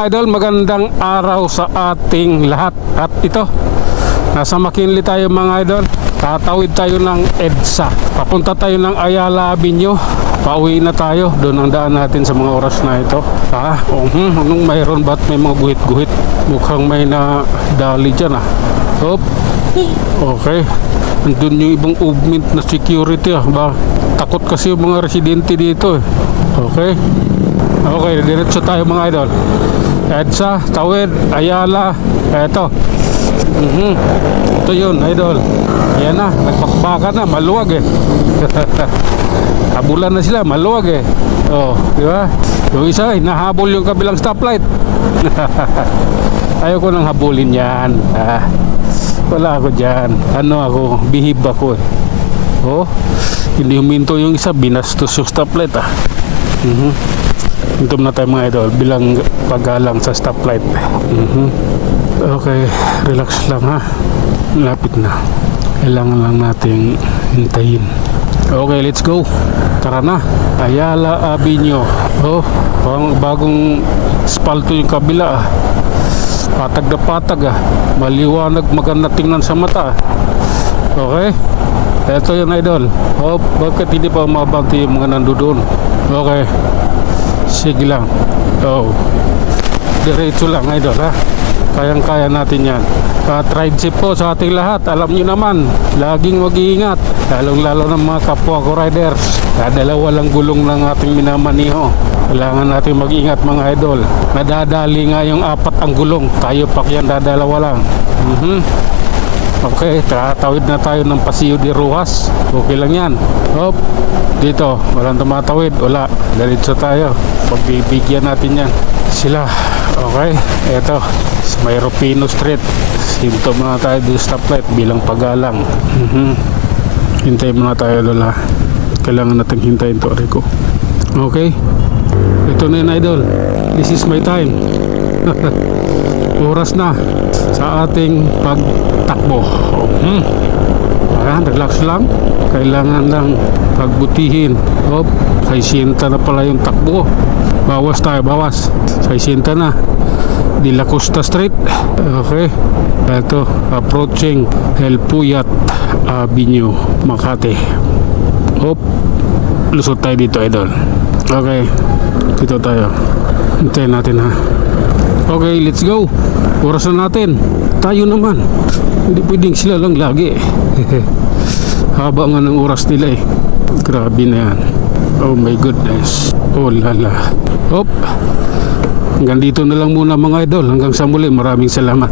mga idol, magandang araw sa ating lahat. At ito, nasa McKinley tayo mga idol. Tatawid tayo ng EDSA. Papunta tayo ng Ayala Avenue. Pauwi na tayo. Doon ang daan natin sa mga oras na ito. Anong mayroon ba't may mga guhit-guhit? Mukhang may na dali dyan Hop. Okay. Andun yung ibang movement na security ba? Takot kasi yung mga residente dito Okay. Okay, diretso tayo mga idol. EDSA, Tawid, Ayala. Eto. Ito yun, idol. Yan na, nagpakbaka na, maluwag Habulan na sila, maluwag di ba? Yung isa, nahabol yung kabilang stoplight. Ayaw ko nang habulin yan. Wala ako dyan. Ako, bihib ako hindi huminto yung isa, binastos yung stoplight Hintom na tayo mga idol bilang paggalang sa stoplight. Okay, relax lang Lapit na. Kailangan lang nating hintayin. Okay, let's go. Tara na. Ayala Avenue. Bagong spalto yung kabila Patag na patag Maliwanag, maganda tingnan sa mata Okay. Ito yung idol. Bakit hindi pa mabanti yung mga nandoon? Okay. Sige lang. Diretso lang idol Kayang-kaya natin yan. Ride safe po sa ating lahat. Alam nyo naman, laging mag-iingat. Lalong-lalo ng mga kapwa ko riders. Dalawa lang gulong ng ating minamaniho. Kailangan natin mag-ingat mga idol. Nadadali nga yung 4 ang gulong. Tayo pa yan dadalawa lang. Okay, tatawid na tayo ng Paseo de Ruas. Okay lang yan. Dito, walang tumatawid. Wala, diretso tayo. Pagbibigyan natin yan sila. Okay, eto may Rufino Street. Hinto muna tayo dito sa stoplight bilang paggalang. Hintay muna tayo doon Kailangan natin hintayin to Rico. Okay, ito na yun idol. This is my time. Oras na sa ating pagtakbo. Relax lang. Kailangan lang pagbutihin. 60 na pala yung takbo. Bawas tayo, bawas. 60 na. De La Costa Street. Okay. Ito, approaching El Puyat Avenue, Makati. Lusot tayo dito, idol. Okay. Dito tayo. Hintayin natin Okay, let's go. Oras na natin. Tayo naman. Hindi pwedeng sila lang lagi. Haba nga ng oras nila Grabe na yan. Oh my goodness. Oh lala. Hanggang dito na lang muna mga idol. Hanggang sa muli. Maraming salamat.